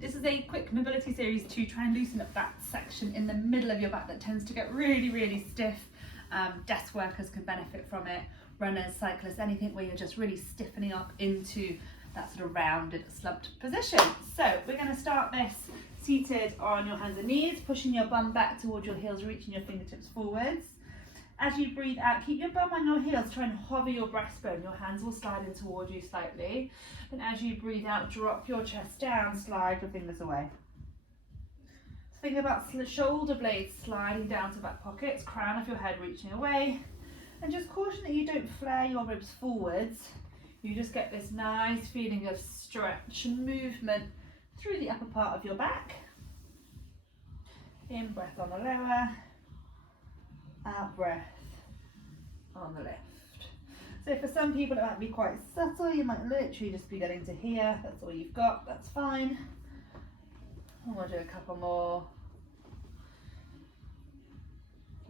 This is a quick mobility series to try and loosen up that section in the middle of your back that tends to get really, really stiff. Desk workers can benefit from it, runners, cyclists, anything where you're just really stiffening up into that sort of rounded, slumped position. So we're going to start this seated on your hands and knees, pushing your bum back towards your heels, reaching your fingertips forwards. As you breathe out, keep your bum on your heels, try and hover your breastbone. Your hands will slide in towards you slightly. And as you breathe out, drop your chest down, slide your fingers away. So think about shoulder blades sliding down to back pockets, crown of your head reaching away. And just caution that you don't flare your ribs forwards. You just get this nice feeling of stretch and movement through the upper part of your back. In breath on the lower. Out breath on the lift. So for some people it might be quite subtle, you might literally just be getting to here, that's all you've got, that's fine. And we'll do a couple more.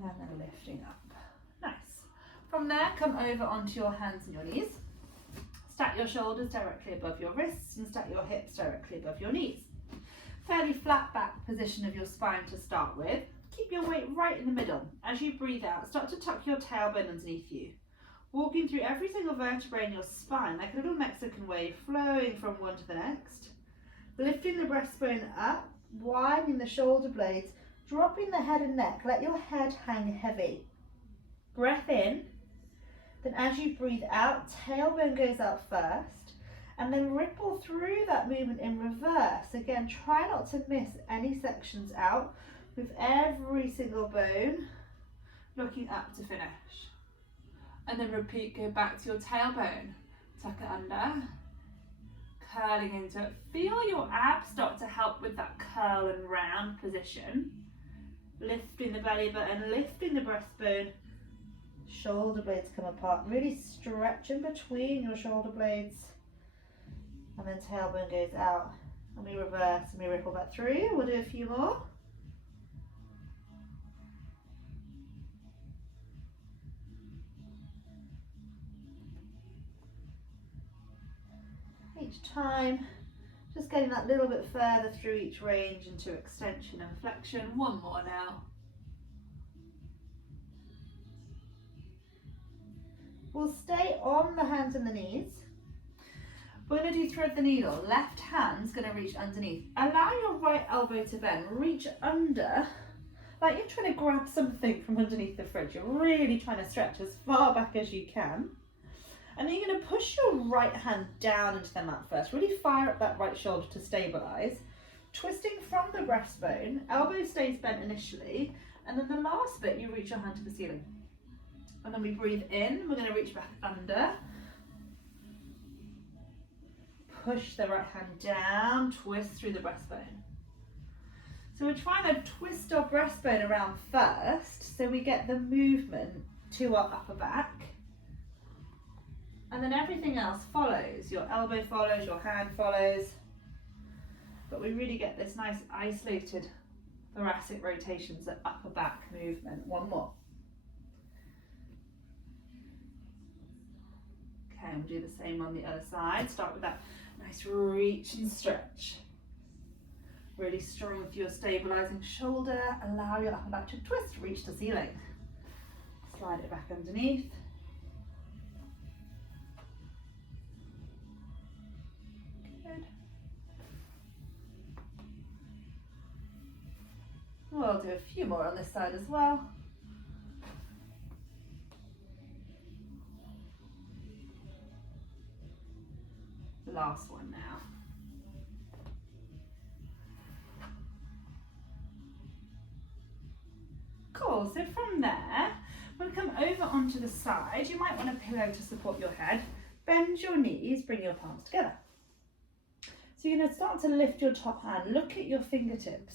And then lifting up. Nice. From there, come over onto your hands and your knees. Stack your shoulders directly above your wrists and stack your hips directly above your knees. Fairly flat back position of your spine to start with. Keep your weight right in the middle. As you breathe out, start to tuck your tailbone underneath you. Walking through every single vertebrae in your spine like a little Mexican wave, flowing from one to the next. Lifting the breastbone up, widening the shoulder blades, dropping the head and neck. Let your head hang heavy. Breath in. Then as you breathe out, tailbone goes out first. And then ripple through that movement in reverse. Again, try not to miss any sections out. With every single bone looking up to finish. And then repeat, go back to your tailbone. Tuck it under, curling into it. Feel your abs start to help with that curl and round position. Lifting the belly button, lifting the breastbone. Shoulder blades come apart. Really stretching between your shoulder blades. And then tailbone goes out. And we reverse and we ripple back through. We'll do a few more. Each time, just getting that little bit further through each range into extension and flexion. One more now. We'll stay on the hands and the knees. We're going to do thread the needle. Left hand's going to reach underneath. Allow your right elbow to bend. Reach under, like you're trying to grab something from underneath the fridge. You're really trying to stretch as far back as you can. And then you're going to push your right hand down into the mat first. Really fire up that right shoulder to stabilise. Twisting from the breastbone, elbow stays bent initially, and then the last bit you reach your hand to the ceiling. And then we breathe in, we're going to reach back under. Push the right hand down, twist through the breastbone. So we're trying to twist our breastbone around first, so we get the movement to our upper back. And then everything else follows. Your elbow follows, your hand follows. But we really get this nice isolated thoracic rotations, that upper back movement. One more. Okay, and we'll do the same on the other side. Start with that nice reach and stretch. Really strong with your stabilizing shoulder. Allow your upper back to twist, reach the ceiling. Slide it back underneath. We'll do a few more on this side as well. Last one now. Cool, so from there, we'll come over onto the side. You might want a pillow to support your head. Bend your knees, bring your palms together. So you're going to start to lift your top hand. Look at your fingertips.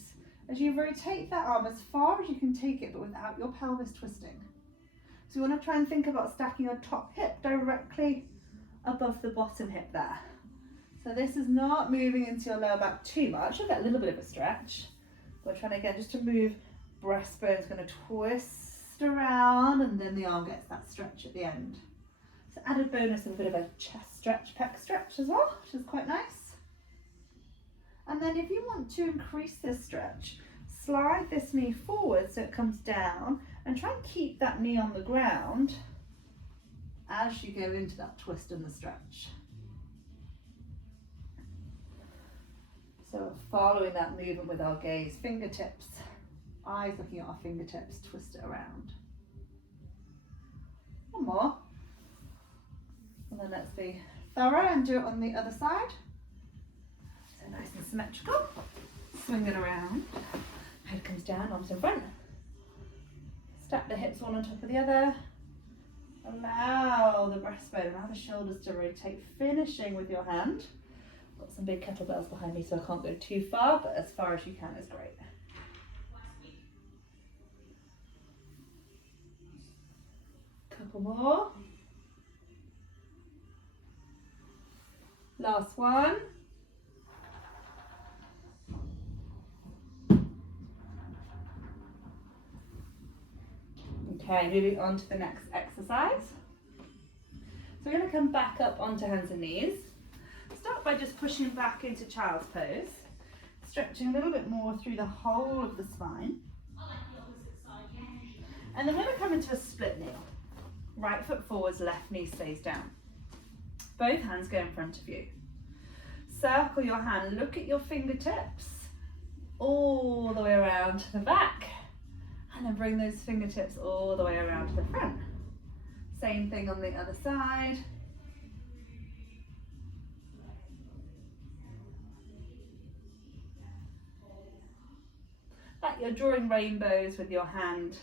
As you rotate that arm as far as you can take it, but without your pelvis twisting. So you want to try and think about stacking your top hip directly above the bottom hip there. So this is not moving into your lower back too much. You'll get a little bit of a stretch. We're trying again just to move. Breastbone's going to twist around, and then the arm gets that stretch at the end. So added bonus of a bit of a chest stretch, pec stretch as well, which is quite nice. And then if you want to increase this stretch, slide this knee forward so it comes down and try and keep that knee on the ground as you go into that twist and the stretch. So following that movement with our gaze, fingertips, eyes looking at our fingertips, twist it around. One more. And then let's be thorough and do it on the other side. So nice and symmetrical. Swing it around. Head comes down, arms in front. Stack the hips one on top of the other. Allow the breastbone, allow the shoulders to rotate, finishing with your hand. Got some big kettlebells behind me so I can't go too far, but as far as you can is great. Couple more. Last one. Okay, moving on to the next exercise. So we're going to come back up onto hands and knees. Start by just pushing back into child's pose, stretching a little bit more through the whole of the spine. And then we're going to come into a split kneel. Right foot forwards, left knee stays down. Both hands go in front of you. Circle your hand, look at your fingertips all the way around to the back. And then bring those fingertips all the way around to the front. Same thing on the other side. Like you're drawing rainbows with your hand.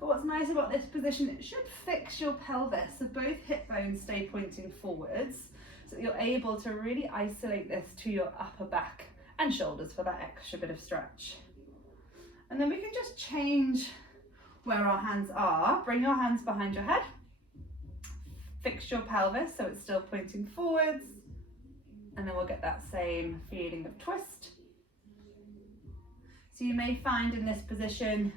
But what's nice about this position, it should fix your pelvis, so both hip bones stay pointing forwards, so that you're able to really isolate this to your upper back and shoulders for that extra bit of stretch. And then we can just change where our hands are. Bring your hands behind your head. Fix your pelvis so it's still pointing forwards. And then we'll get that same feeling of twist. So you may find in this position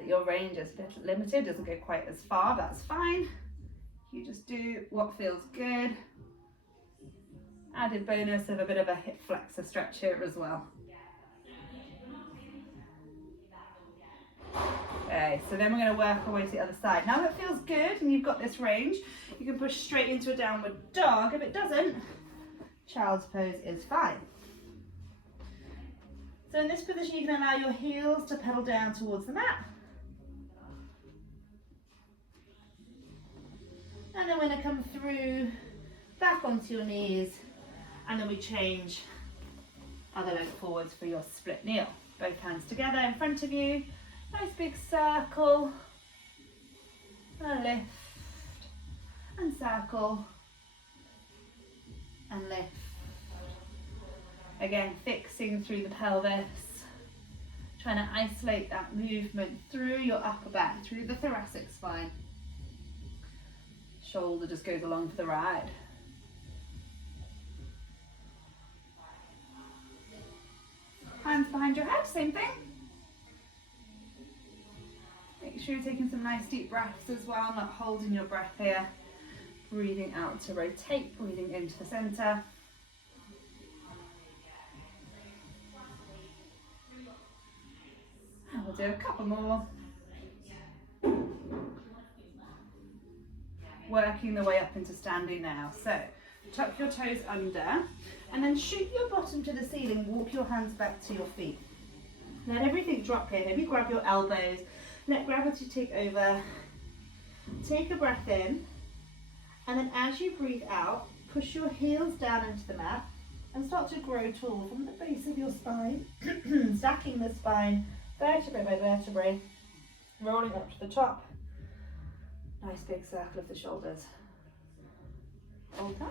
that your range is a bit limited, doesn't go quite as far, that's fine. You just do what feels good. Added bonus of a bit of a hip flexor stretch here as well. Okay, so then we're going to work our way to the other side. Now that feels good and you've got this range, you can push straight into a downward dog. If it doesn't, child's pose is fine. So in this position, you can allow your heels to pedal down towards the mat. And then we're going to come through, back onto your knees, and then we change other leg forwards for your split kneel. Both hands together in front of you. Nice big circle, and lift, and circle, and lift. Again, fixing through the pelvis, trying to isolate that movement through your upper back, through the thoracic spine. Shoulder just goes along for the ride. Hands behind your head, same thing. Make sure you're taking some nice deep breaths as well, not holding your breath here. Breathing out to rotate, breathing into the center. And we'll do a couple more. Working the way up into standing now. So, tuck your toes under and then shoot your bottom to the ceiling, walk your hands back to your feet. Let everything drop here, maybe grab your elbows. Let gravity take over. Take a breath in, and then as you breathe out, push your heels down into the mat and start to grow tall from the base of your spine, stacking the spine vertebrae by vertebrae, rolling up to the top. Nice big circle of the shoulders. All done.